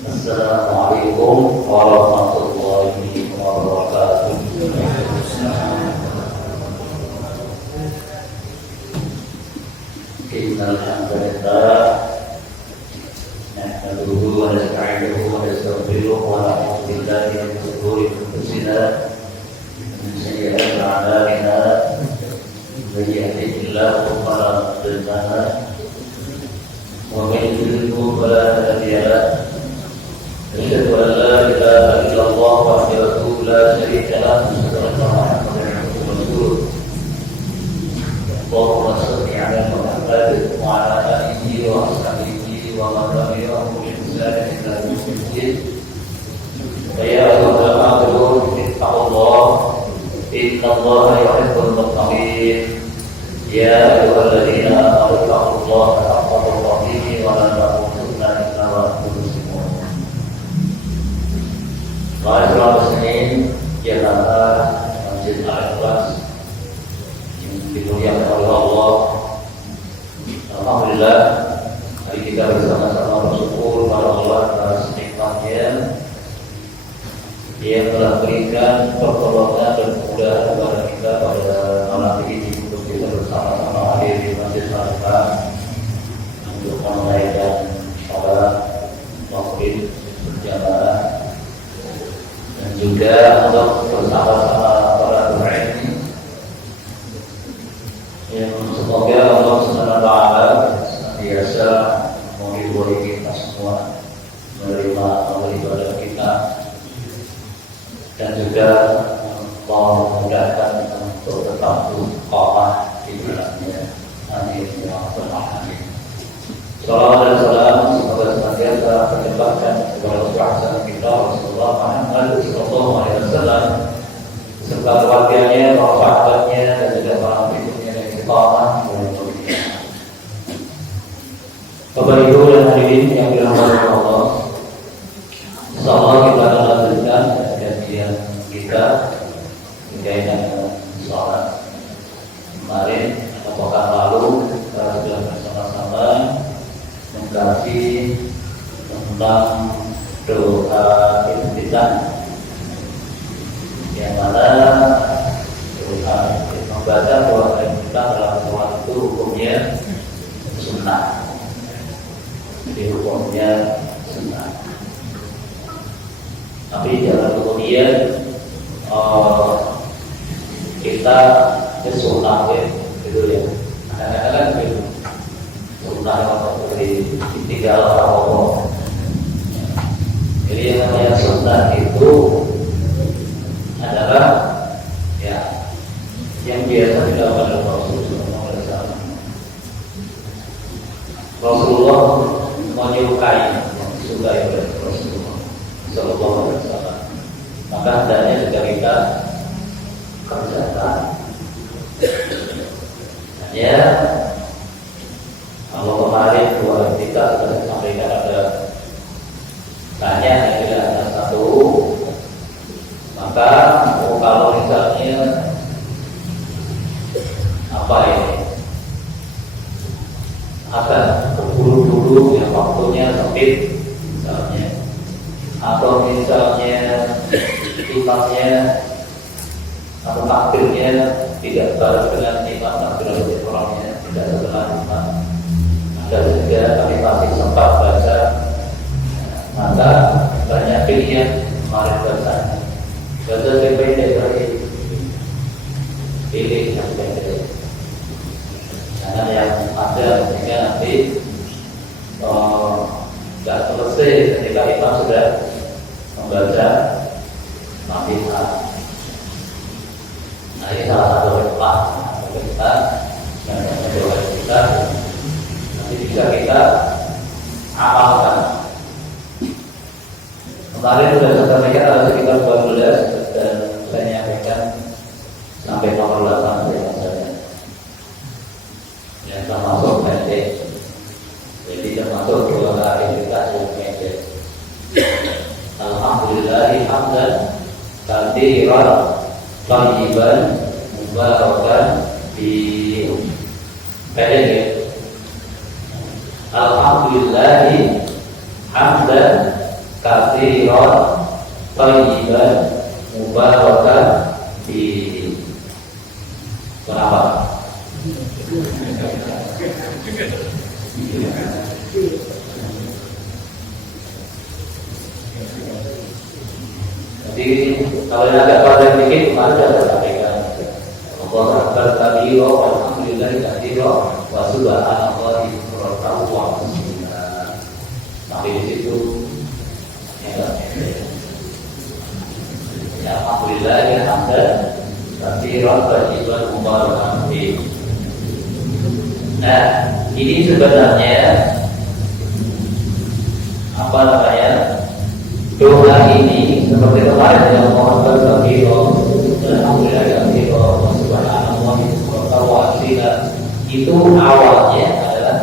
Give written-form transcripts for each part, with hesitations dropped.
Assalamualaikum warahmatullahi wabarakatuh. Innal hamdalillah nahmaduhu wa nasta'inuhu wa nastaghfiruh wa na'udzu billahi min shururi anfusina min sayyi'ati a'malina man yahdihillahu fala mudilla lahu wa man yudlil fala hadiya lahu. Asyhadu an la ilaha illallah wahdahu la syarika lahu wa asyhadu anna Muhammadan abduhu wa rasuluh. Allahumma shalli ala Muhammad wa ala alihi wa ashabihi wa man tabi'ahum bi ihsan ila yaumil din. Ya ayyuhal mu'minun ittaqullaha innallaha yuhibbul muttaqin. Ya ayyuhalladzina amanu ittaqullaha haqqa tuqatih wa la tamutunna illa wa antum muslimun. Ma'asyiral muslimin, jamaah Masjid Al-Ikhlas yang dimuliakan oleh Allah. Alhamdulillah, hari kita bersama-sama bersyukur kepada Allah atas nikmat-Nya yang telah berikan pertolongan dan kemudahan kepada kita pada malam ini untuk kita bersama-sama hadir di Masjid Al-Ikhlas untuk menunaikan salat maghrib berjamaah dan juga untuk bersama-sama para ulama yang semoga Allah Subhanahu wa taala senantiasa menghibur kita semua, menerima amal ibadah kita dan juga memudahkan untuk tetap istiqamah di dalamnya. Amin ya rabbal alamin. Salawat dan salam semoga senantiasa tercurahkan kepada Rasulullah kita Rasulullah Muhammad sallallahu alaihi wasallam serta keluarganya, para sahabatnya dan juga para pengikutnya yang istiqamah dan mulia. Bapak Ibu dan hadirin yang dirahmati Allah, insyaallah kita akan lanjutkan kajian kita berkaitan dengan salat. Kemarin atau pekan lalu kita sudah bersama-sama mengkaji tentang doa iftitah, yang mana doa membaca doa iftitah dalam sholat itu hukumnya sunnah. Jadi hukumnya sunnah. Tapi jangan kemudian kita sunnah gitu ya. Kadang-kadang gitu. Sunnah atau ditinggal apa-apa. Jadi yang namanya sunnah itu adalah ya yang biasa dilakukan oleh Rasulullah. Rasulullah menyukai, yang disukai oleh Rasulullah Sallallahu Alaihi Wasallam. Maka hendaknya juga kita kerjakan. Ya, kalau kemarin dua kita sudah sampaikan ada banyak yang tidak hanya satu. Maka kalau misalnya apa ini akan keburu-buru yang waktunya sempit misalnya, atau misalnya imamnya atau takbirnya tidak balas dengan imam, takbir orangnya tidak sebelah imam, ada juga kami masih sempat baca, maka banyak pilihan kemarin baca pendek lagi, pilih yang pendek. Jangan yang ada sehingga nanti tidak selesai ketika imam sudah membaca Fatihah. Nah, ini salah satu hikmah kita yang mendoa kita nanti bisa kita amalkan. Kemarin sudah saya sampaikan ada sekitar 12 dan saya nyampaikan sampai nomor 8 saya yang termasuk pendek. Jadi termasuk dua aktivitas yang pendek. Alhamdulillah hamdan katsiran thayyiban mubarakan fi pendek ya. Alhamdulillah hamdan katsiran thayyiban mubarakan di kenapa? Jadi kalau yang agak pada dikit kemarin sudah sampaikan Allah Akbar kabira walhamdulillahi katsira wa subhanallahi bukratan wa asila. Sampai di situ ya alhamdulillah ya hamdan katsiran thayyiban mubarakan fi. Nah, ini sebenarnya apa namanya? Doa ini seperti kemarin yang mohon berbagi alhamdulillah katsiran wa subhanallahi bukratan wa asila. Itu awalnya adalah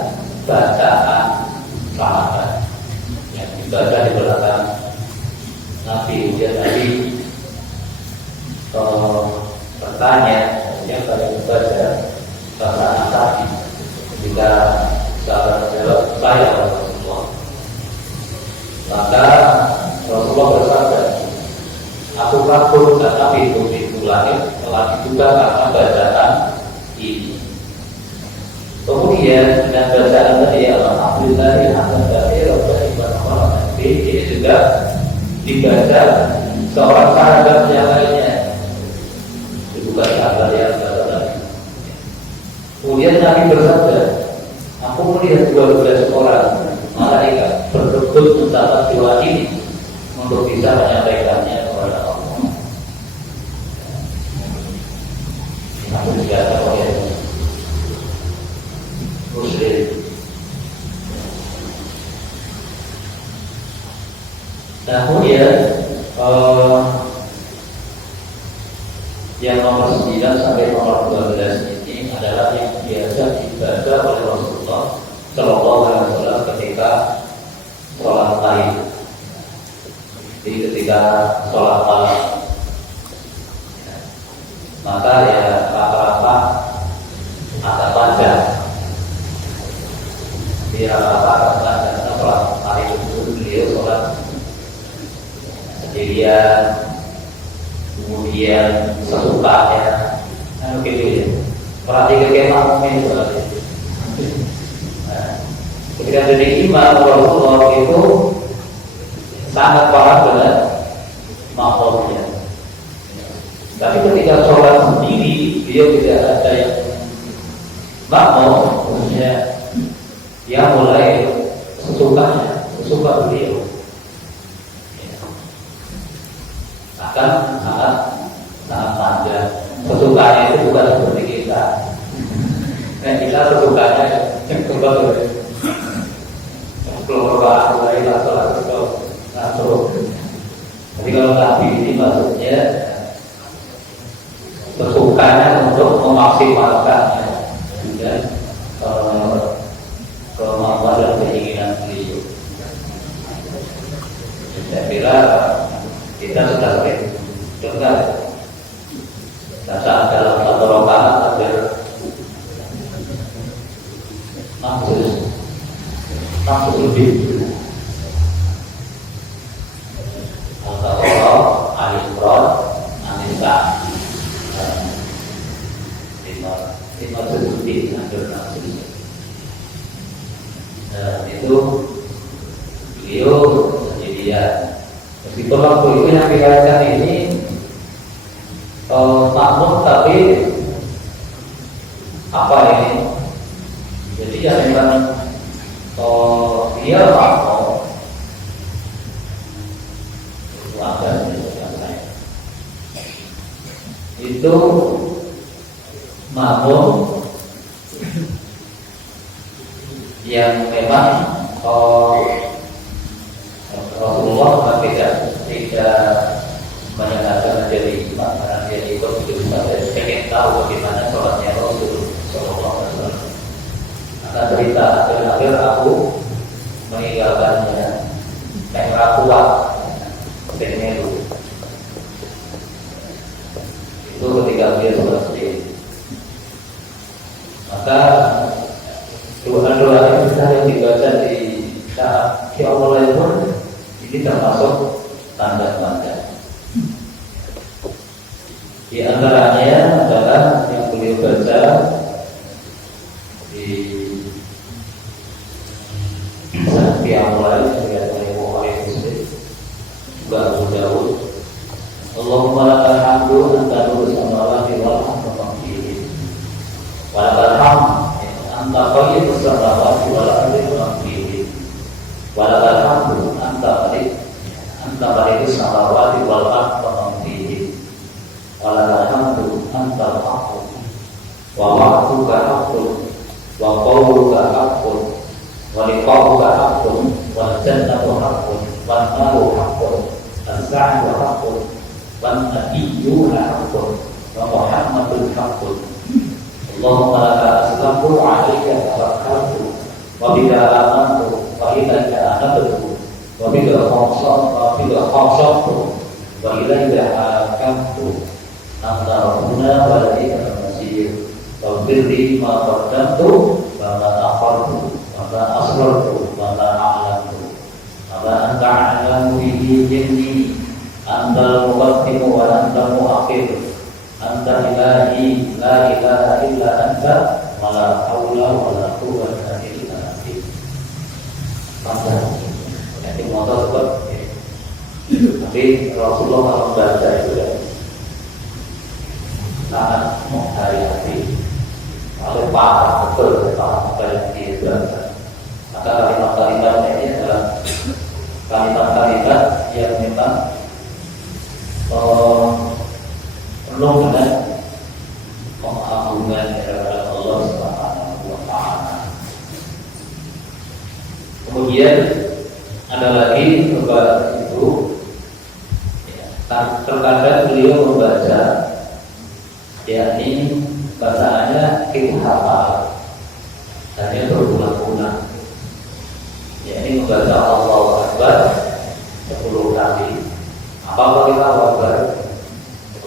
bacaan sahabat yang dibaca di belakang Nabi. Ujian Nabi bertanya yang kalian membaca bacaan tadi ketika sahabat menjawab saya Rasulullah, maka Rasulullah bersabda, aku takut tapi itu lahir telah diduga karena bacaan ini. Kemudian dengan bacaan tadi alhamdulillah yang akan dari Rasulullah ini juga dibaca seorang sahabat yang lainnya, bukan sahabat yang lain. Kemudian Nabi bersabda, aku melihat 12 orang malaikat berebut mencatat doa ini untuk bisa menyampaikannya kepada Allah. Aku biasa oleh Muslim. Nah, kemudian yang nomor 9 sampai nomor 12 ini adalah yang biasa dibaca oleh Rasulullah Shallallahu Alaihi Wasallam ketika sholat tahiyyat. Jadi ketika sholat malam, maka ya rata-rata ada panjang. Di rata-rata karena sholat tahiyyat itu beliau sholat sendirian, kemudian sesukanya, begitu ya. Perhatikan kemah mungkin berarti. Ketika jadi imam Rasulullah itu sangat paham dengan makhluknya. Tapi ketika sholat sendiri, dia tidak ada yang makmum, maksudnya yang mulai sesuka beliau. Akan sangat panjang. Sesukanya itu bukan seperti kita. Kita sesukanya yang kembali. Kalau mulai langsung. Jadi kalau Nabi ini maksudnya sesukanya untuk memaksimalkan kemampuan dan keinginan beliau. Saya kira kita sudah sering dengar saat dalam satu rakaat hampir maksud lebih Al-Baqarah, Al-Imran, An-Nisa, 5 sudut hampir 6 sudut. Itu beliau sendirian. Meskipun waktu itu yang dikatakan ini makmum, tapi apa ini? Jadi yang memang dia makmum itu ada itu makmum yang memang Rasulullah tidak menyengaja menjadi imam karena dia ikut pengen tahu bagaimana sholatnya Rasul Sallallahu Alaihi Wasallam. Maka cerita akhir aku meninggalkannya naik rakuat pengen itu ketika dia sholat sendiri. Maka doa-doa yang besar yang dibaca di saat Allah itu ini termasuk tanda-tanda. Di antaranya adalah yang beliau baca di saat awal diriwayatkan oleh Bukhari Muslim juga Abu Dawud. Allahumma lakal hamdu anta nurus samawati wal ardi wa fihi. Wa lakal hamdu anta qayyidus samawati wal ardi wa fihi. Wa lakal hamdu anta qayyidus samawati wal ardi wa fihi. Wa lakal hamdu anta al-haqqu wa wa'duka haqqun wa qawluka haqqun wa liqa'uka haqqun wal jannatu haqqun wan naru haqqun as-sa'yu haqqun wan nabiyyuna haqqun wa Muhammadun haqqun. Allahumma laka aslamtu wa 'alaika tawakkaltu wa bika amantu wa ilaika anabtu wa bika khamsatu wa ilaika hakamtu anta rabbuna wa ilaika al-masir wa birri ma qaddamtu wa ma akhartu wa ma asrartu wa ma a'lamtu wa ma anta a'lamu bihi minni antal muqaddimu wa antal muakhir anta ilahi la ilaha illa anta wa la haula wa la quwwata illa billah. Jadi motor sebab tapi Rasulullah membaca itu ya sangat menghayati atau paham betul paham apa yang dibaca. Maka kalimat-kalimatnya ini adalah kalimat-kalimat yang memang penuh dengan pengagungan kepada Allah Subhanahu wa Ta'ala. Kemudian ada lagi beberapa itu terkadang beliau membaca yakni bacaannya kita hafal hanya berulang-ulang, yakni membaca Allahu Akbar 10 kali. Apa kita Akbar?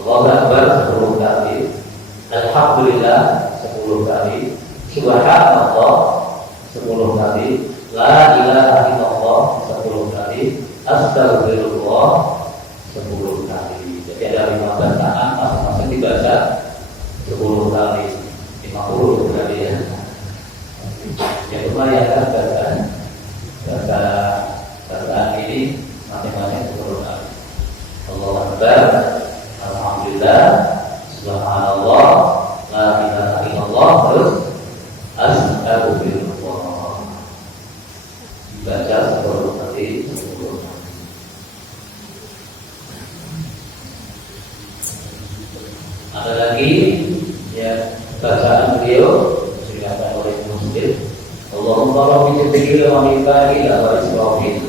Allahu Akbar 10 kali, Alhamdulillah 10 kali, Subhanallah 10 kali, La ilaha illallah 10 kali, Astagfirullah 10 kali. Jadi ada 5 bacaan, masing-masing dibaca 10 kali, 50 kali ya. Ya lumayan kan bacaan ini masing-masing 10 kali. Allahu Akbar, Alhamdulillah, Subhanallah, La ilaha illallah, terus Astagfirullah. Baca 10 kali, 10 kali. Ada lagi ya bacaan beliau diriwayatkan oleh Muslim. Allahumma rabbi jibril wa mikail wa israfil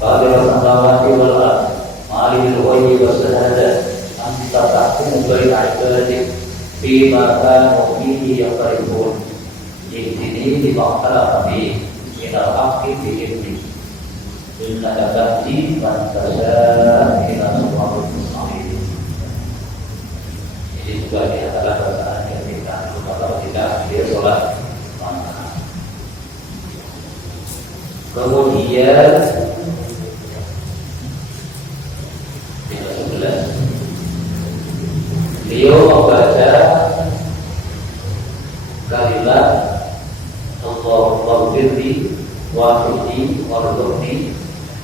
qadir as-samawati wal ardh malikul ghaibi was syahadah anta tahkumu baina ibadik fi ma kanu fihi yaqribun ihdini lima ikhtalafa fihi min al-haqqi bi idnik innaka tahdi man tashaa ila siratal mustaqim. Ini juga di antara bacaan yang kita kalau kita dia sholat malam. Kemudian yang 11 beliau membaca kalimat Allahumma firli wa firli warzuqni,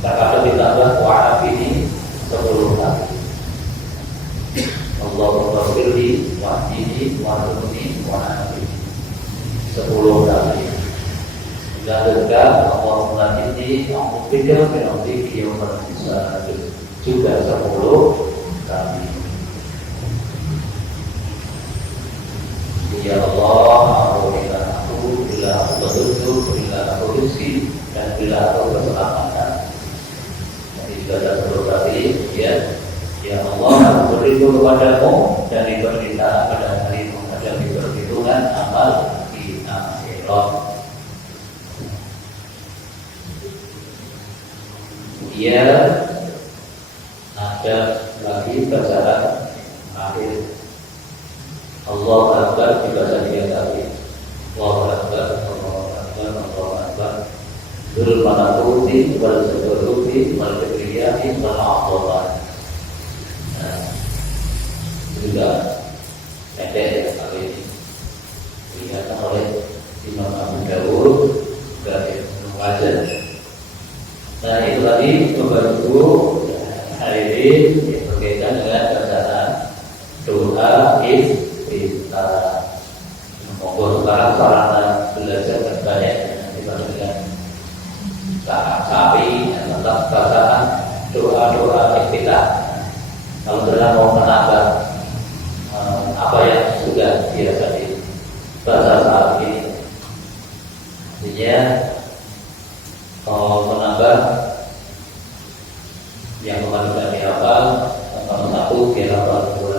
terkadang ditambah wa afini 10 kali. Allahumma firli wahdini warzuqni wa afini 10 kali. Dilanjutkan Allahumma inni a'udzubika min adzabi yaumil hisab juga 10 kali. Ya Allah, bila aku betul, bila aku rizki, dan bila aku keselamatan. Jadi ibadah 10 kali, ya Allah, aku beriku kepadamu dan diberitakan pada harimu dan diperhitungkan amal di akhirat. Kemudian ada lagi bacaan akhir Allahu Akbar dibaca 3 kali. Allahu Akbar, Allahu Akbar, Allahu Akbar. Dzul malakuti wal jabaruti wal kibriya yakin berlakuan. Nah, juga pendek ya kali ini dilihatkan oleh Imam Abu Dawud dari Wajar. Nah itu tadi membantu hari ini berkaitan dengan bacaan doa iftitah. Monggo sekarang sarana belajar berbanyak dibandingkan sapi tentang bacaan doa iftitah. Kalau sudah mau menambah apa yang sudah biasa dibaca saat ini, artinya menambah yang kemarin sudah dihafal, hafal 1 biar hafal 2,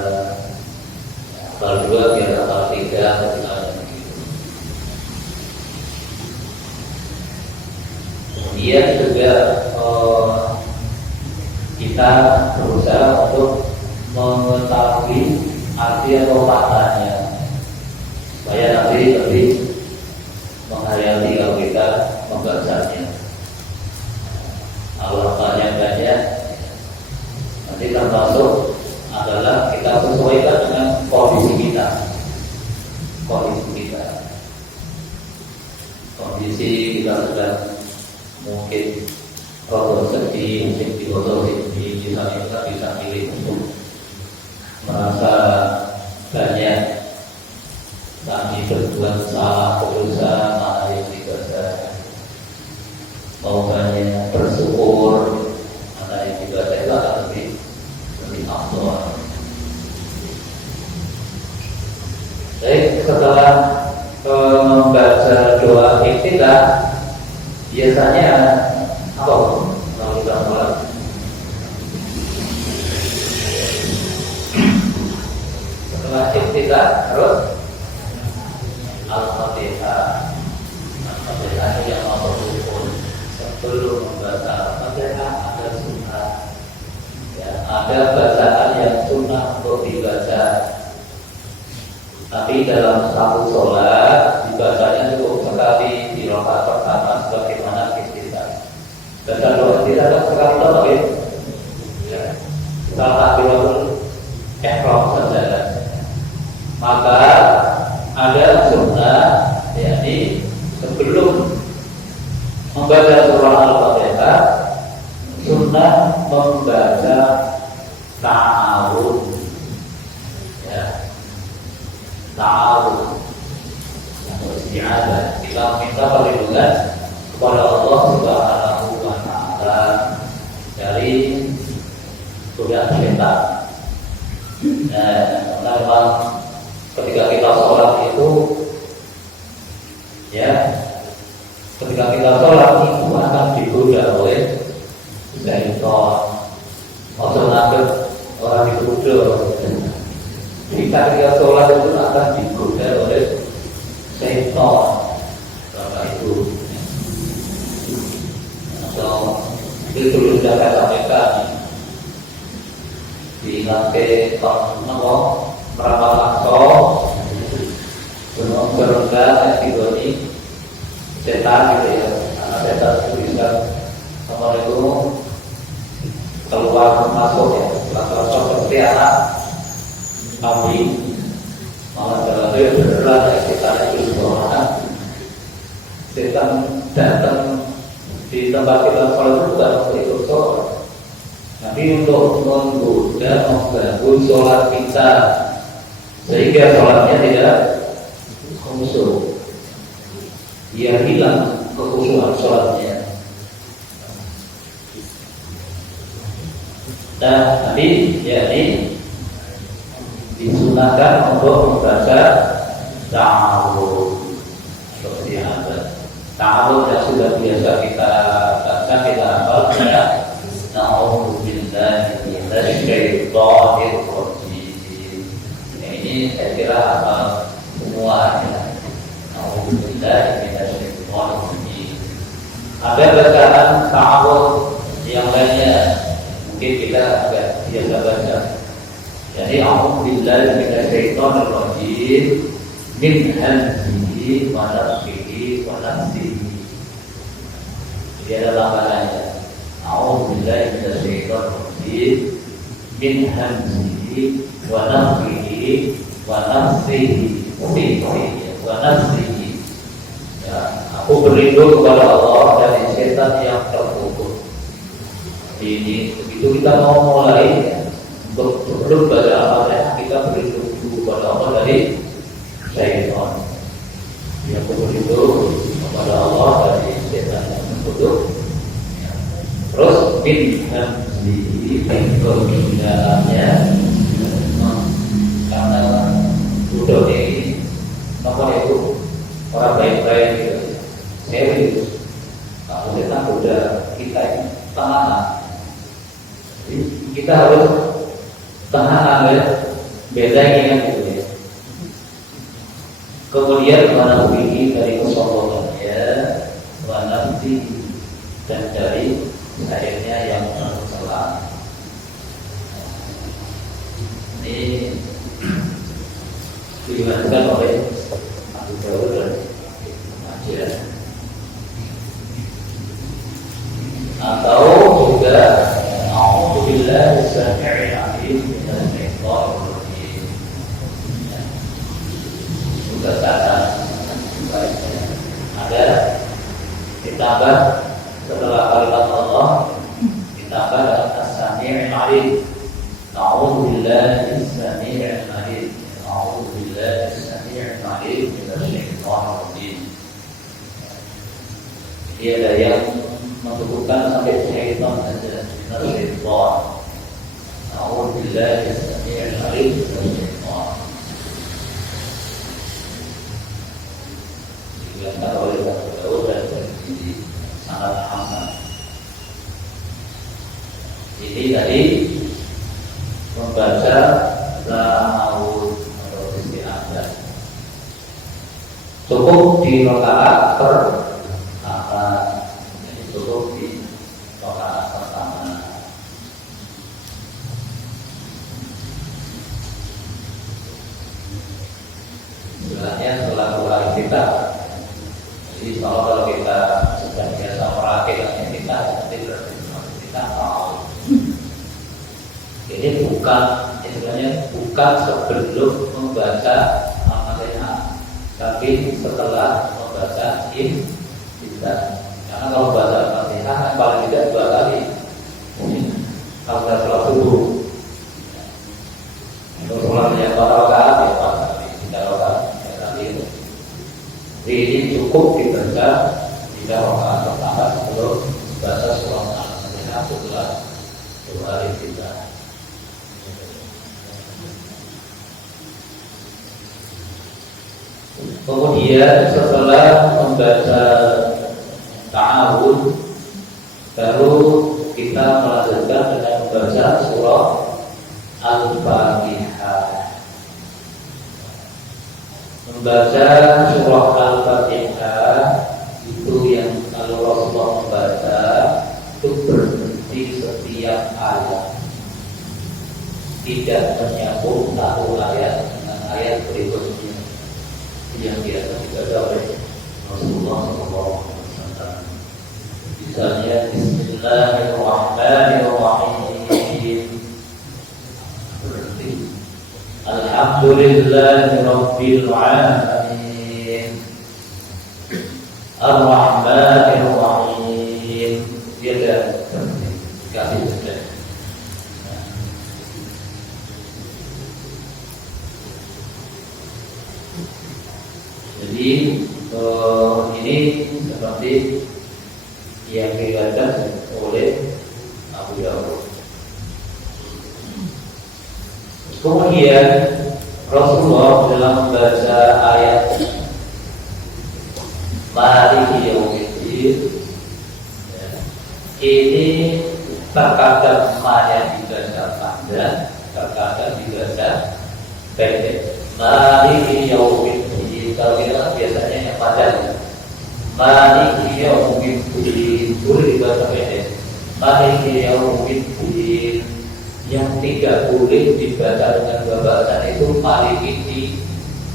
hafal 2 biar hafal 3, dan begitu. Kemudian juga kita berusaha untuk mengetahui arti atau maknanya supaya nanti lebih menghayati kalau kita membacanya. Allah banyak nanti termasuk adalah kita sesuaikan dengan kondisi kita. Kondisi kita sedang mungkin kalau sedih, mungkin misalnya kita bisa pilih untuk merasa banyak kami berbuat salah dosa, mana yang dibaca, mau banyak bersyukur, mana yang dibaca itu akan lebih afdal. Baik, setelah membaca doa iftitah, biasanya apa kalau kita mulai? Setelah iftitah terus Al-Fatihah. Al-Fatihah yang berhubung sebelum membaca Al-Fatihah ada sunnah. Ya, ada bacaan yang sunnah untuk dibaca. Tapi dalam satu sholat dibacanya cukup sekali di rakaat pertama sebagaimana iftitah. Baca doa iftitah kan sekali doang ya. Ya. Takbiratul ihram saja. Maka ada sunnah, yakni sebelum membaca surah Al-Fatihah, sunnah membaca ta'awudz. Ya, ta'awudz. Isti'adzah. Kita minta perlindungan kepada Allah Subhanahu wa Ta'ala dari godaan syaitan. Nah, memang ketika kita sholat itu, ya, ketika kita sholat itu akan digoda oleh syaitan. Maksud nanti orang digoda. Ketika sholat itu akan digoda oleh syaitan. Karena itu, atau itu sudah saya sampaikan di lantai meramal langsung berenggan yang digoni setan gitu ya. Karena setan itu bisa nomor itu keluar masuk ya, langsung seperti anak kambing, malah dalam itu beneran ya, setan itu seorang setan datang di tempat kita sholat itu bukan untuk ikut sholat, tapi untuk menggoda, mengganggu sholat kita sehingga sholatnya tidak khusyuk, dia hilang kekhusyuan sholatnya. Nah, nanti yakni disunahkan untuk membaca ta'awudz seperti ada ta'awudz yang sudah biasa kita baca, kita hafal ya. Na'udzubillahi minasyaitonir rajim. Ini saya kira hafal semua ya. Na'udzubillahi minasyaitonir rajim. Ada bacaan ta'awudz yang lainnya mungkin kita agak biasa baca. Jadi a'udzubillahi minasyaitonir rajim min hamzihi wa nafthihi wa nafthihi. Dia ada tambahannya. A'udzubillahi minasyaitonir rajim min hamzihi wa nafthihi wa nafthihi wa nafthihi. Ya, aku berlindung kepada Allah dari setan yang terkutuk. Ini begitu kita mau mulai sebelum baca Al-Fatihah kita berlindung dulu kepada Allah dari syaitan. Ya, aku berlindung kepada Allah dari setan yang terkutuk. Terus bin hamzihi kegunaannya karena udah ini nomor itu orang baik-baik gitu, serius. Kalau kita udah kita ini tahanan, jadi kita harus tahanan ya, bedanya gitu ya. Kemudian mana begini dari kesombongannya, mana dan dari akhirnya yang tercela. Ini dijelaskan oleh Abu Dawud dan Majah. Atau juga A'udzubillahi samii'il 'aliim minasy syaithanir rajiim. Juga cara baiknya ada ditambah setelah kalimat Allah ditambah dengan as-samii'il 'aliim. A'udzubillahi as-samii'il 'aliim. A'udzubillahi as-samii'il 'aliim minasy syaithanir rajiim. Dia ada yang menyebutkan sampai syaitan saja. Syaitan. A'udzubillahi as-samii'il 'aliim minasy syaitan. Dikatakan oleh Abu Dawud dan Tirmidzi sanad hasan. Ini tadi membaca ta'awudz atau isti'adzah. Cukup di rakaat pertama. Jadi cukup di rakaat pertama. Sebenarnya setelah dua kita. Jadi kalau kita sudah biasa merakitnya kita berarti kita tahu. Ini bukan istilahnya bukan sebelum membaca Al-Fatihah, tapi setelah membaca Iftitah. Karena kalau baca Al-Fatihah kan paling tidak 2 kali. Kalau kita sholat subuh, untuk sholat yang 4 rakaat ya 4 kali, 3 rakaat 3 kali itu. Ini cukup dibaca 3 rakaat pertama sebelum baca surah Al-Fatihah setelah 2 kali Iftitah. Kemudian setelah membaca ta'awudz baru kita melanjutkan dengan membaca surah Al-Fatihah. Membaca surah Al-Fatihah itu yang kalau Rasulullah membaca itu berhenti setiap ayat, tidak menyambung satu ayat dengan ayat berikutnya yang biasa dibaca oleh Rasulullah SAW. Misalnya Bismillahirrahmanirrahim berarti Alhamdulillahirabbil alamin Ar-Rahmanirrahim. Dia ada kasih sudah. Jadi ini seperti yang diriwayatkan oleh Abu Dawud. Kemudian Rasulullah dalam membaca ayat Maliki Yaumiddin ini terkadang ma-nya dibaca panjang, terkadang dibaca pendek. Maliki Yaumiddin kalau kita biasanya yang panjang. Maliki Yaumiddin boleh dibaca pendek. Maliki Yaumiddin yang tidak boleh dibaca dengan dua bacaan itu Maliki di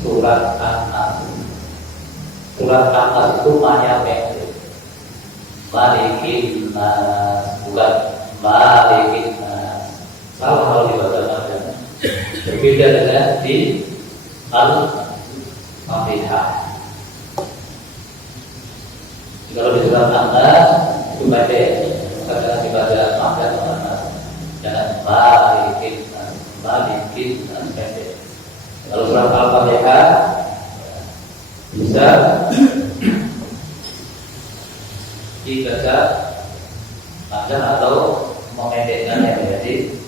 surat An-Nas. Surat An-Nas itu ma-nya pendek. Malikin nas, bukan Malikin nas. Salah kalau dibaca. Berbeda dengan di Al-Fatihah. Kalau di surat An-Nas itu pendek, kadang dibaca makan An-Nas. Jangan Malikin nas, Malikin nas pendek. Kalau surat Al-Fatihah bisa dibaca panjang atau memendekkan yang menjadi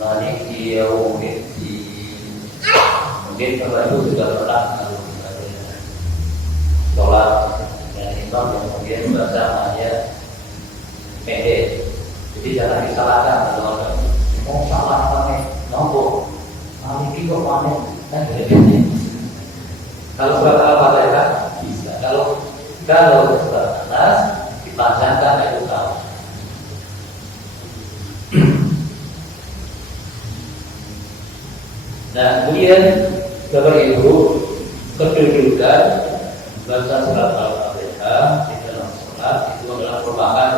Maliki Yaumiddin. Mungkin Bapak Ibu juga pernah sholat dengan imam yang kemudian membaca hanya pendek. Jadi jangan disalahkan kalau mau salah pakai nombor Maliki kok pakai kan pendek. Kalau surat Al-Fatihah bisa. Kalau surat An-Nas dipanjangkan itu tahu. Nah, kemudian Bapak Ibu kedudukan baca surat Al-Fatihah di dalam sholat itu adalah merupakan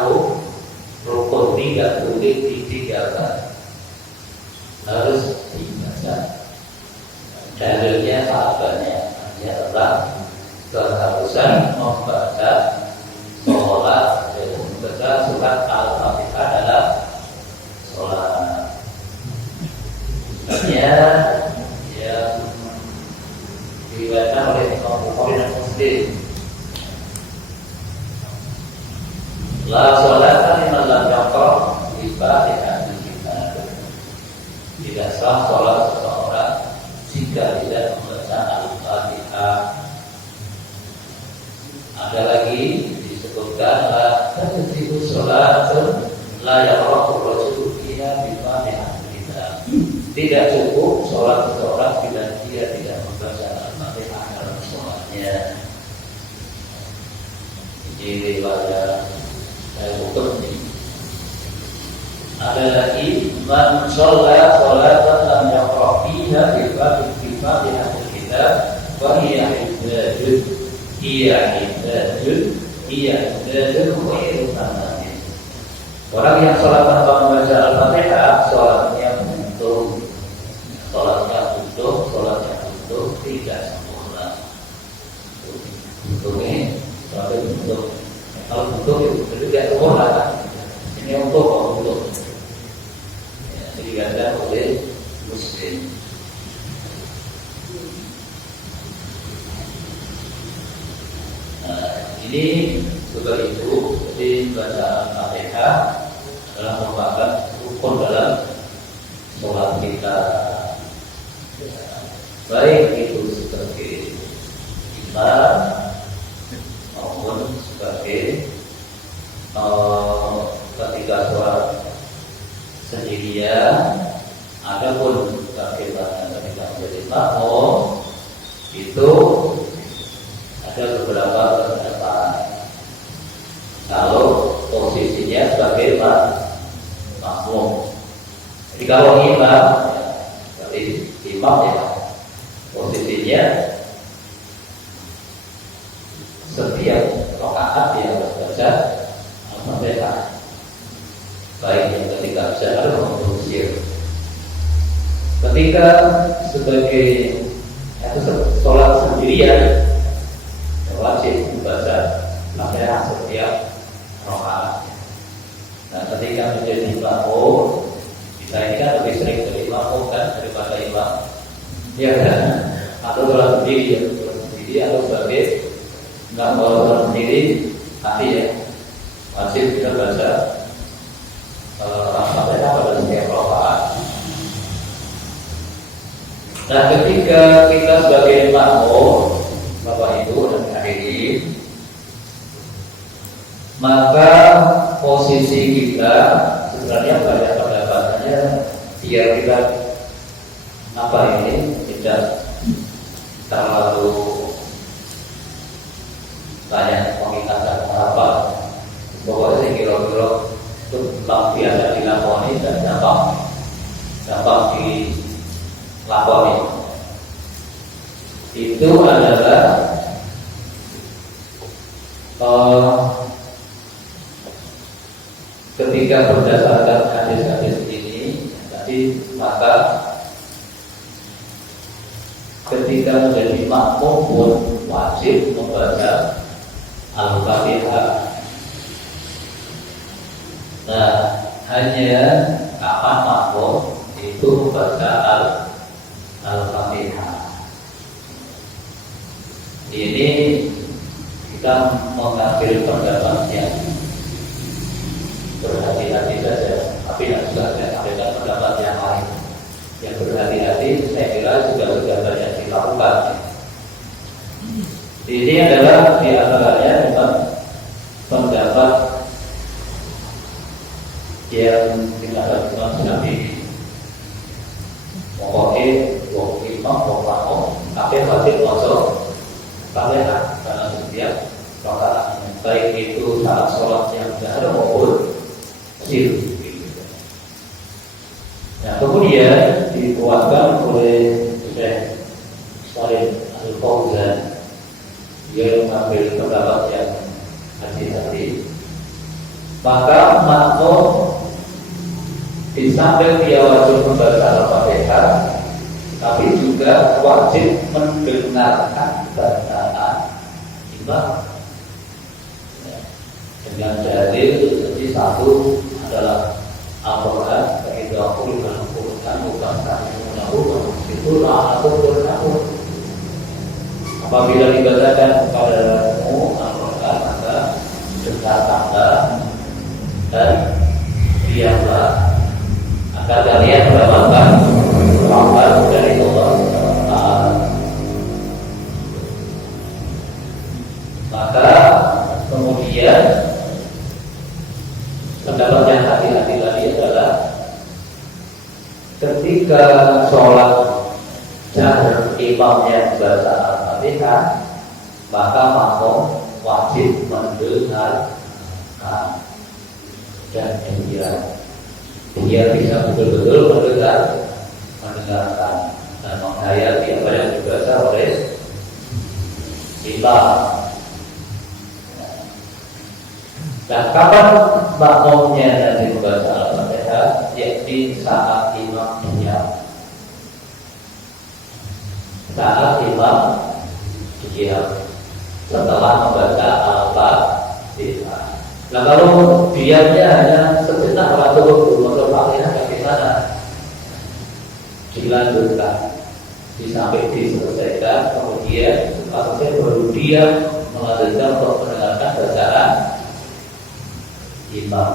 rukun, tidak boleh ditinggalkan, harus dibaca. Dalilnya sahabatnya adalah keharusan membaca sholat, membaca surat Al-Fatihah dalam sholat. Sebenarnya yang diriwayatkan oleh Imam Bukhari dan Muslim, la sholata liman lam yaqra bi Fatihatil Kitab. Tidak sah sholat seseorang jika tidak membaca Al-Fatihah. Ada lagi disebutkan la tajibu sholatun la yaqra'u rajulu fiha bi Fatihatil Kitab. Tidak cukup sholat seseorang bila dia tidak membaca Al-Fatihah dalam sholatnya. Jadi riwayat hukum ini. Ada lagi man sholat sholatan lam yaqra' fiha bi Fatihatil Kitab wa hiya ibadah ghairu tamam. Orang yang sholat tanpa membaca Al-Fatihah, sholatnya buntu, tidak sempurna. Buntu ini sampai buntu. Kalau buntu itu tidak sempurna kan? Ini untuk. Ya, dikatakan oleh Muslim. Nah, ini sebagai itu, jadi baca Al-Fatihah adalah merupakan rukun dalam sholat kita. Baik itu sebagai imam maupun sebagai ketika sholat sendirian, adapun bagaimana ketika menjadi makmum itu ada beberapa pendapat. Kalau posisinya sebagai makmum, jadi kalau imam, ya posisinya setiap rakaat yang berbaca Al-Fatihah, baik yang ketika berjalan maupun sir. Ketika sebagai sholat sendirian, wajib membaca Al-Fatihah setiap rakaat. Nah, ketika menjadi makmum, kita ini kan lebih sering jadi makmum kan daripada imam. Ya kan? Atau sholat sendiri, atau sebagai enggak mau sholat sendiri, hati ya wajib kita baca Al-Fatihah pada setiap rakaat. Nah, ketika kita sebagai makmum, Bapak Ibu dan hadirin, maka posisi kita sebenarnya banyak pendapatannya biar kita tidak terlalu banyak mengingatkan apa. Pokoknya kira-kira itu memang biasa dilakoni dan gampang dilakoni. Itu adalah ketika berdasarkan hadis-hadis ini tadi, maka ketika menjadi makmum pun wajib membaca Al-Fatihah. Nah, hanya kapan makmum itu membaca Al-Fatihah. Ini kita mengambil pendapat yang berhati-hati saja, tapi yang juga saya sampaikan pendapat yang lain. Yang berhati-hati saya kira juga sudah banyak dilakukan. Ini adalah di antaranya memang pendapat yang dikatakan Imam Syafi'i. Pokoknya wong imam wong makmum kabeh wajib maca Fatihah karena setiap rakaat, baik itu saat sholat yang jahar maupun sir. Nah, kemudian dikuatkan oleh Syekh Shalih Al-Fauzan, dia mengambil pendapat yang hati-hati. Maka makmum di samping dia wajib membaca Al-Fatihah, tapi juga wajib mendengarkan bacaan imam dengan dalil. Jadi satu adalah Al-Quran, begitu Al-Quran bukan itu Al-Quran. Apabila dibacakan kepadamu Al-Quran, maka dengarkanlah dan diamlah agar kalian mendapatkan rahmat dari Allah Ta'ala. Maka kemudian pendapat yang hati-hati tadi adalah ketika sholat jahar imamnya baca Al-Fatihah, maka makmum wajib mendengar dan dia bisa betul-betul mendengarkan dan menghayati apa yang dibaca oleh imam. Nah, kapan makmumnya nanti membaca Al-Fatihah? Yakni saat imam diam. Saat imam diam setelah membaca Al-Fatihah. Nah, kalau diamnya hanya sejenak atau membaca Al-Fatihah, bagaimana? Dilanjutkan sampai diselesaikan, kemudian maksudnya baru dia melanjutkan untuk mendengarkan bacaan imam.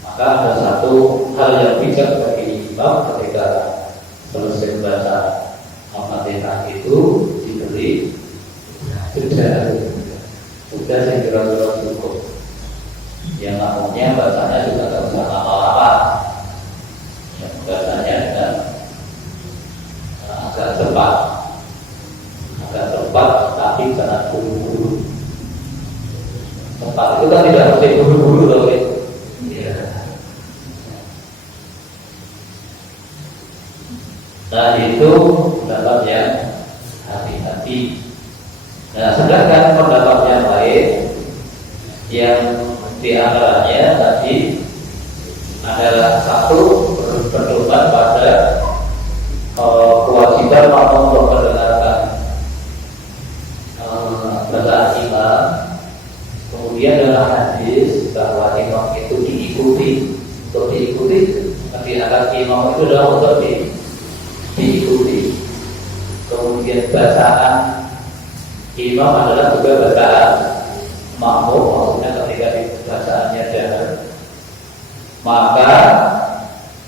Maka ada satu hal yang bijak bagi imam ketika selesai membaca Al-Fatihah itu diberi jeda. Sudah saya kira-kira cukup. Yang makmumnya bacanya juga tidak usah lama-lama. Yang bacanya dengan agak cepat, tapi jangan buru-buru. Cepat itu kan tidak mesti buru-buru loh. Ya. Nah, itu pendapat yang hati-hati. Nah, sedangkan pendapat yang lain yang diantaranya tadi adalah satu, berpedoman pada kewajiban makmum untuk mendengarkan bacaan imam. Kemudian adalah hadis bahwa imam itu diikuti. Untuk diikuti, akan imam itu adalah untuk diikuti. Kemudian bacaan imam adalah juga bacaan makmum, maksudnya ketika bacaannya jahar. Maka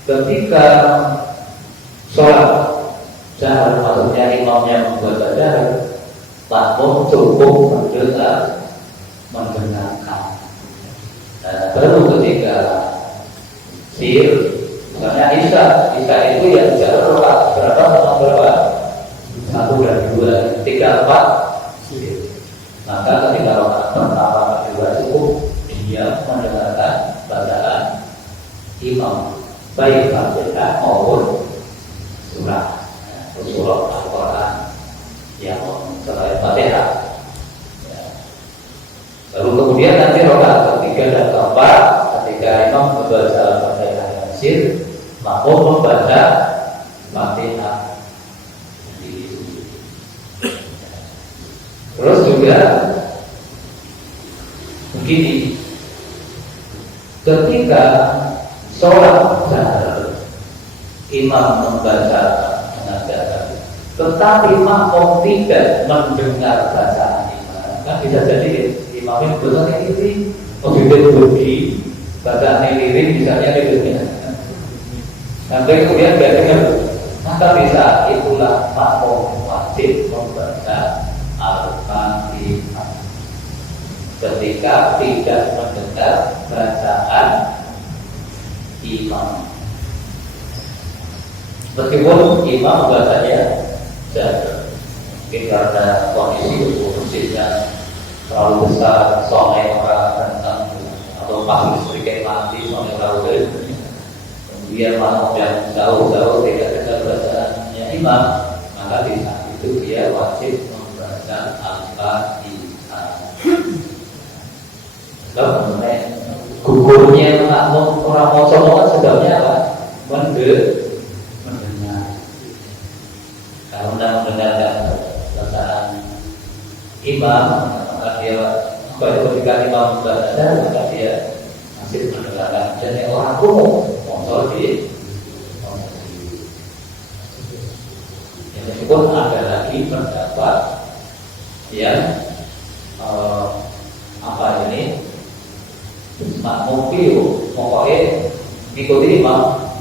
ketika sholat jahar, maksudnya imamnya membaca jahar, makmum cukup mendengarkan. Nah, baru ketika sir, misalnya Isya itu yang jahar berapa? 1 dan 2, 3, 4 sir. Maka ketika rakaat pertama kedua cukup dia mendengarkan bacaan imam, baik Fatihah maupun surah Al-Quran yang selain Fatihah. Ya. Lalu kemudian nanti rakaat ketiga dan keempat ketika ketika imam membaca Al-Fatihah Yasin, makmum membaca Fatihah. Terus juga begini, ketika sholat jahar imam membaca mengajarkan, tetapi makmum tidak mendengar bacaan imam, kan bisa jadi imamnya bacaan ini bagi bacaan lirik misalnya lirirnya, sampai kemudian dia dengar, maka bisa itulah makmum wajib membaca Al-Fatihah ketika tidak mendengar bacaan imam. Meskipun imam bacanya jaga, mungkin karena kondisi musiknya terlalu besar, soalnya orang datang atau pas listriknya mati, soalnya terlalu gede, kemudian makmum yang jauh-jauh tidak dengar bacaannya imam, maka di saat itu dia wajib membaca Al-Fatihah. Sebab mengenai gugurnya makmum orang moco sebabnya apa? Mendengar. Kalau tidak mendengarkan bacaan imam, maka dia ketika imam membaca, maka dia masih mendengarkan. Dan orang umum moco di meskipun ada lagi pendapat yang apa ini makmum piu pokoknya ikuti imam.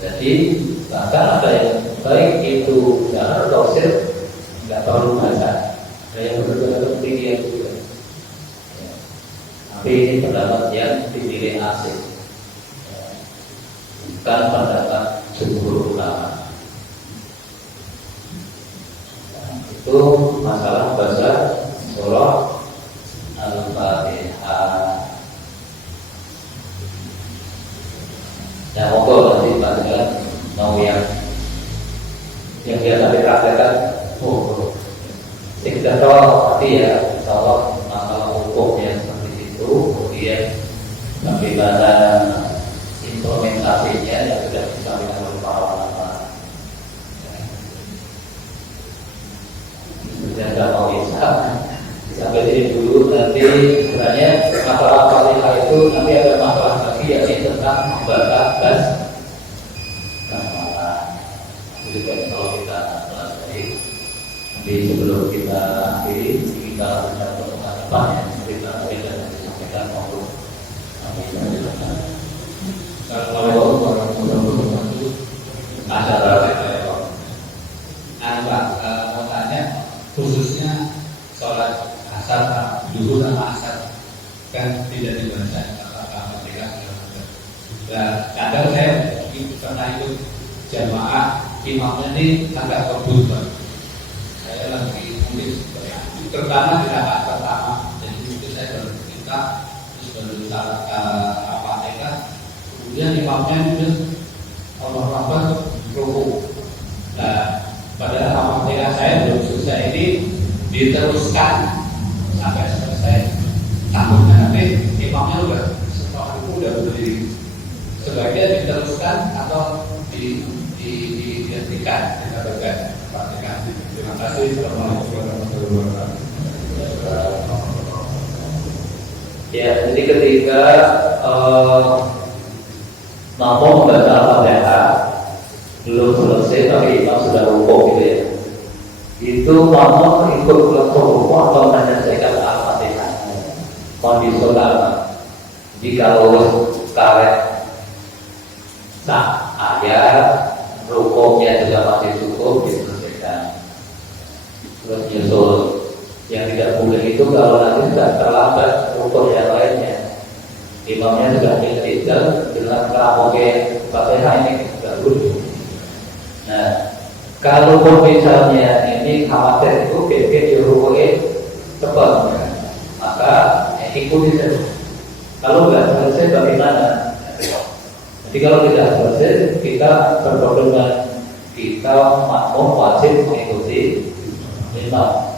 Jadi bahkan ada yang baik itu jangan dosis nggak terlalu baca, ada yang betul-betul tinggi juga. Tapi ini pendapat yang dipilih asing, bukan pendapat jumhur ulama. Itu masalah bahasa surah Al-Fatihah. Yang monggo nanti baca mau yang dia tadi praktekkan. Kita tahu arti ya, kalau masalah hukumnya seperti itu, kemudian bagaimana implementasinya yang sudah disampaikan oleh para ulama. Saya nggak mau isap sampai sini dulu. Nanti sebenarnya masalah Fatihah itu nanti ada masalah lagi, yakni tentang membaca bas. Jadi kalau kita pelajari, nanti sebelum kita akhiri, kita punya pertemuan depan yang kita disampaikan maupun Assalamualaikum warahmatullahi wabarakatuh. Pak, mau tanya khususnya sholat asar, zuhur sama asar kan tidak dibaca Al-Fatihah. Nah, kadang saya pernah ikut jamaah imamnya ini agak kebut, Pak. Saya lagi mungkin terutama di rakaat pertama, jadi itu saya baru kita terus baru salat Al-Fatihah, kemudian imamnya itu Allah Akbar rukuk. Nah, pada Al-Fatihah saya belum selesai ini diteruskan sampai selesai tahunnya, tapi imamnya udah setelah itu udah berdiri. Sebaiknya diteruskan atau dihentikan, kita berikan Fatihah. Terima kasih. Assalamualaikum warahmatullahi wabarakatuh. Ya, jadi ketika makmum membaca Al-Fatihah belum selesai tapi imam sudah rukuk gitu ya, itu makmum ikut rukuk atau menyelesaikan Al-Fatihah kondisional. Jadi kalau karet ayat rukuknya juga masih cukup diselesaikan, terus nyusul. Yang tidak boleh itu kalau nanti sudah terlambat rukuk yang lainnya, imamnya sudah tidak dengan keramoknya Fatihah ini tidak boleh. Nah, kalau misalnya ini khawatir itu bikin rukuknya cepat, maka ikuti saja. Kalau nggak selesai bagaimana? Jadi kalau tidak selesai, kita berpedoman kita makmum wajib mengikuti imam.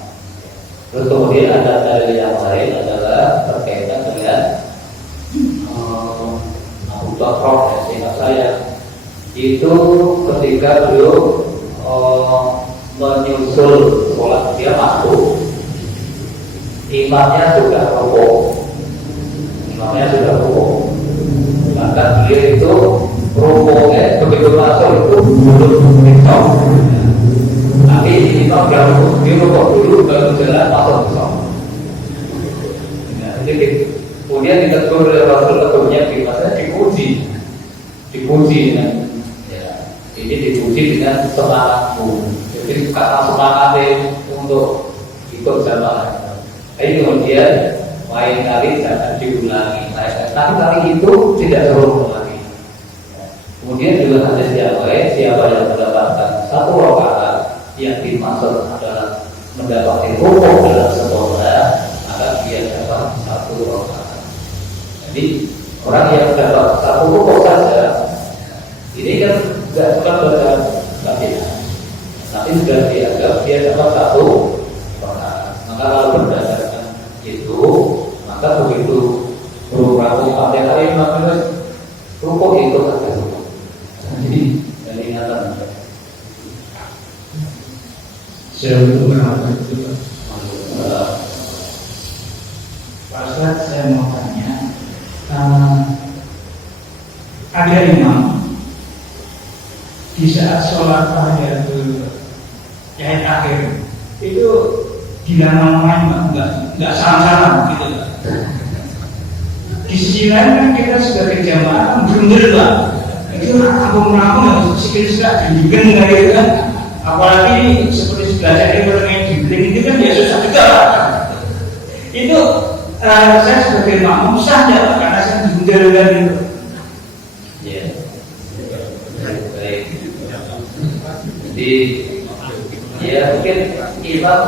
Terus kemudian ada dalil yang lain adalah berkaitan dengan Bakroh, seingat saya itu ketika beliau menyusul sholat, dia masuk, imamnya sudah rukuk, maka beliau itu rukuknya begitu masuk itu belum mentok, tapi imam dia rukuk dulu baru jalan masuk ke sholat. Jadi kemudian ditegur oleh Rasul, tegurnya maksudnya dipuji dengan ini dipuji dengan semangatmu. Jadi karena semangatnya untuk ikut jamaah. Ini kemudian lain kali jangan diulangi. Tapi kali itu tidak perlu lagi. Kemudian juga ada siapa yang mendapatkan satu rakaat yang dimaksud adalah mendapatkan rukuk dalam sholat, maka dia dapat satu rakaat. Jadi orang yang dapat satu rukuk saja, ini kan tidak bukan baca Fatihah, tapi sudah dianggap dia dapat satu rakaat. Maka kalau berdasarkan itu, maka begitu rukuk Fatihah imam rukuk itu saja. Jadi ingatan. Saya untuk menambah itu, Pak Ustaz, saya mau tanya, ada imam di saat sholat tahiyatul akhir itu dinamakan nggak salam-salam gitu. Di sisi lain kan kita sebagai jamaah bener lah, itu kampung-kampung sikit sudah dibikin gitu kan. Apalagi seperti sebelah saya bermain di bling itu kan ya susah juga. Itu saya sebagai makmum sah ya, karena saya diunggulkan itu. Ya, baik. Jadi ya mungkin imam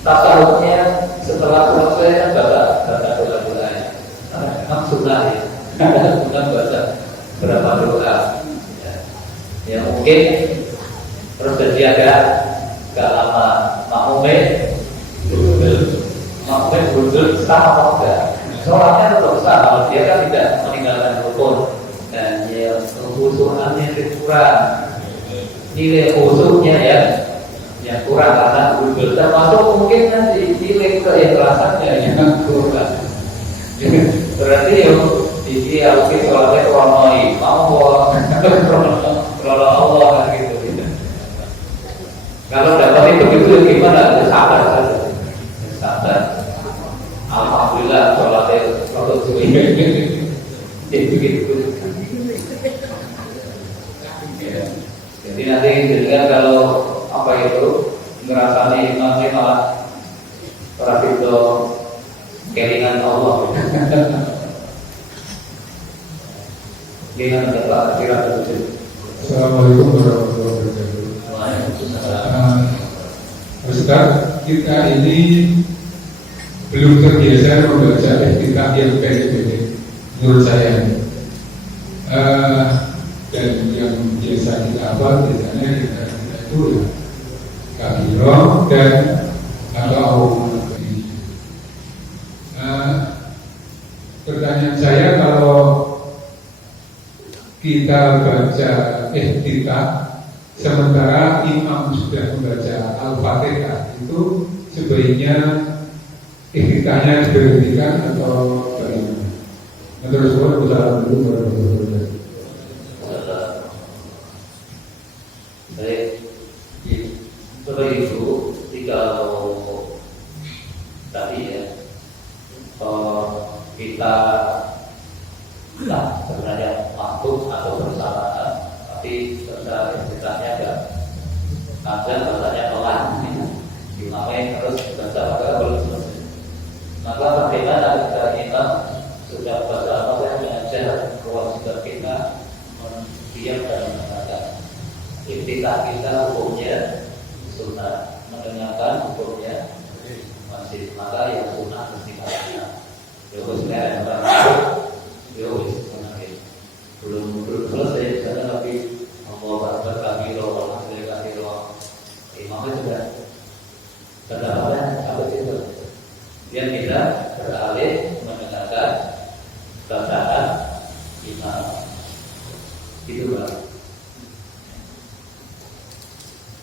tasawufnya setelah selesai baca doa ya. Maksudnya bukan baca berapa doa. Ya mungkin terus terjaga gak lama makmumnya berdul sah atau enggak. Sholatnya tetap sah kalau dia kan tidak meninggalkan rukun dan ya khususannya kurang, nilai khususnya ya yang kurang karena berdul, termasuk mungkin nanti nilai keikhlasannya yang kurang. Berarti ya ini harus sholatnya kronoi mau kalau Allah kan gitu. Kalau dapat itu gimana? Sabar saja. Sabar. Alhamdulillah sholatnya kalau itu gitu. Jadi nanti dilihat kalau apa itu ngerasani imamnya malah itu kelingan Allah. Gimana Pak? Kira-kira. Assalamualaikum warahmatullahi wabarakatuh. Ustaz, kita ini belum terbiasa membaca kitab yang pendek-pendek menurut saya. Dan yang biasa kita hafal biasanya kita itu kabiro dan atau pertanyaan saya, kalau kita baca kitab sementara imam sudah membaca Al-Fatihah, itu sebaiknya ikhtikanya diberhentikan atau bagaimana? Terus saya dulu baru. Baik, seperti itu. Kalau tadi ya kita sebenarnya mampu atau bersamaan, tapi secara ikhtikanya ada bahasanya pelan, imamnya terus baca agak belum selesai. Maka bagaimana ketika imam sudah baca Al-Fatihah dengan jarak, kewajiban kita diam dan mendengarkan. Ikhtikah kita hukumnya sunnah, mendengarkan hukumnya masih. Maka yang sunnah ikhtikahnya khususnya yang termasuk belum selesai misalnya, tapi Allah Akbar kabiro, alhamdulillah kabiro, imamnya sudah apa itu? Dia kita beralih mendengarkan bacaan imam. Gitu Pak.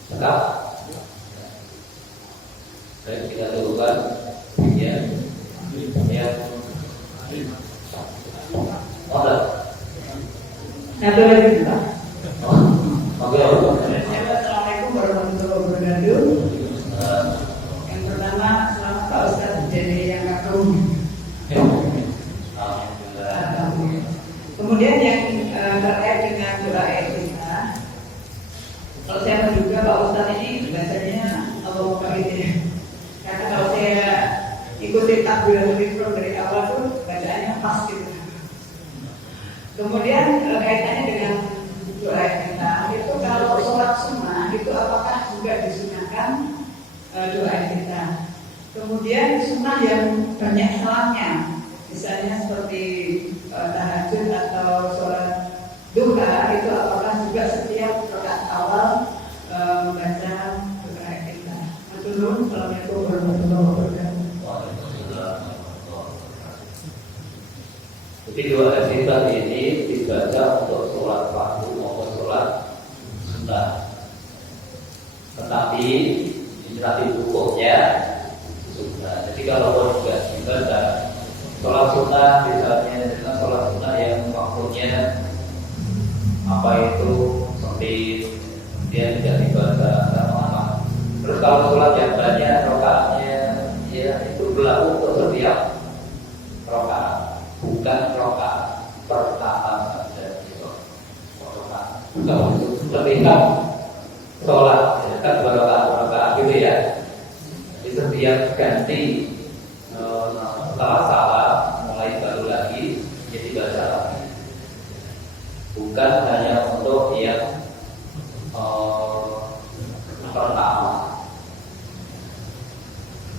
Tetap. Baik, kita lakukan ya. Ya. Ada. Satu lagi Pak. Oke. Assalamualaikum warahmatullahi wabarakatuh. Yang pertama, selamat Pak Ustadz jadi yang agung. Kemudian yang terkait dengan doa kita, kalau saya menduga Pak Ustadz ini bacanya Allahumma ini. Karena kalau saya ikuti takbiratul ihram dari awal tuh bacaannya pas gitu. Kemudian kaitannya dengan doa kita itu kalau sholat sunnah itu apakah juga disunahkan doa kita. Kemudian sunnah yang banyak salahnya, misalnya seperti tahajud atau sholat duha itu apakah juga setiap rakaat awal membaca doa kita. Assalamualaikum warahmatullahi wabarakatuh. Jadi doa kita ini dibaca untuk sholat fardu maupun sholat sunnah. Tetapi ini nanti hukumnya sunnah. Jadi kalau juga dibaca sholat sunnah misalnya dengan sholat sunnah yang waktunya apa itu seperti dia tidak dibaca sama. Terus kalau sholat yang banyak rakaatnya ya itu berlaku untuk setiap rakaat. Bukan rokaat pertama saja itu rokaat. Kalau itu setiap sholat ya, kan dua rokaat gitu ya. Jadi setiap ganti setelah salam mulai baru lagi jadi baca lagi. Bukan hanya untuk yang pertama.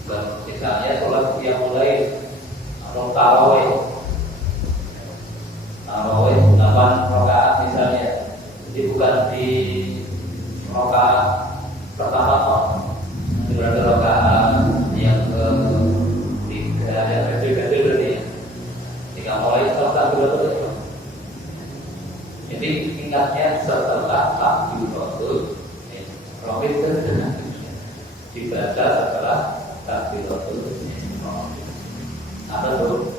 Dan misalnya sholat yang mulai atau tarawih 8 rakaat misalnya, jadi bukan di rakaat pertama, itu berarti rakaat yang ketiga yang berarti berarti jika mulai setelah takbiratul. Jadi ingatnya setelah takbiratul ihram itu dibaca setelah takbiratul ihram. Ada tuh.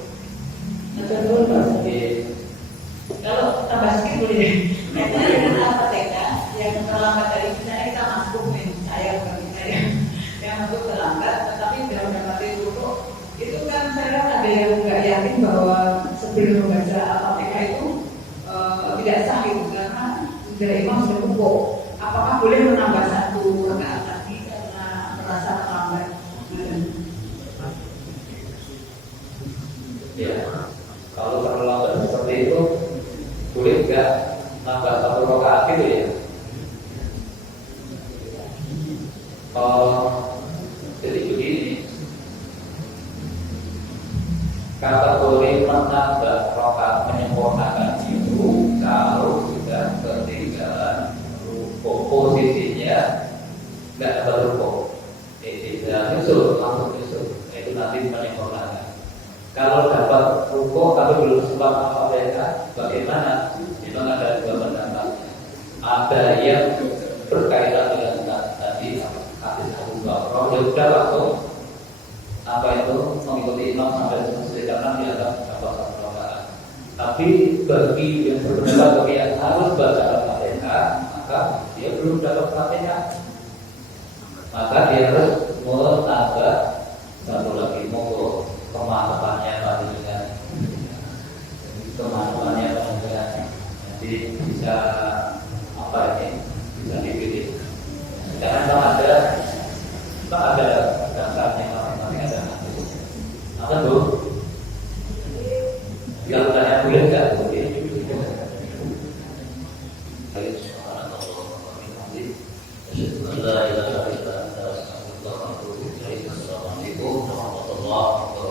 Kalau tambah sedikit boleh. Kaitannya dengan Al-Fatihah yang terlambat dari misalnya kita masuk nih, saya bukan saya yang masuk terlambat, tetapi dalam mendapati dulu itu kan saya ada yang nggak yakin bahwa sebelum membaca Al-Fatihah itu tidak sah itu karena dari imam sudah rukuk. Apakah boleh menambah satu rakaat lagi karena merasa terlambat? Ya, kalau terlambat seperti itu boleh nggak nambah satu rakaat gitu ya? Jadi begini, kategori menambah rakaat menyempurnakan itu kalau sudah ketinggalan rukuk posisinya nggak dapat rukuk, tidak nyusul langsung nyusul, itu nanti menyempurnakan. Kalau dapat rukuk tapi belum sempat Al-Fatihah, bagaimana? Memang ada dua pendapat. Ada yang berkaitan dengan tadi hadis Abu Bakar, dia sudah langsung apa itu mengikuti imam sampai selesai karena dianggap dapat satu rakaat. Tapi bagi yang berpendapat bagi yang harus baca Al-Fatihah, maka dia belum dapat Fatihah, maka dia harus menambah satu lagi monggo. Pemahamannya tadi dengan pemahamannya dengan jadi bisa apa ini bisa dipilih. Karena ada dasarnya masing-masing ada nanti. Apa tuh? Kalau tanya boleh nggak? Boleh. Assalamualaikum warahmatullahi wabarakatuh.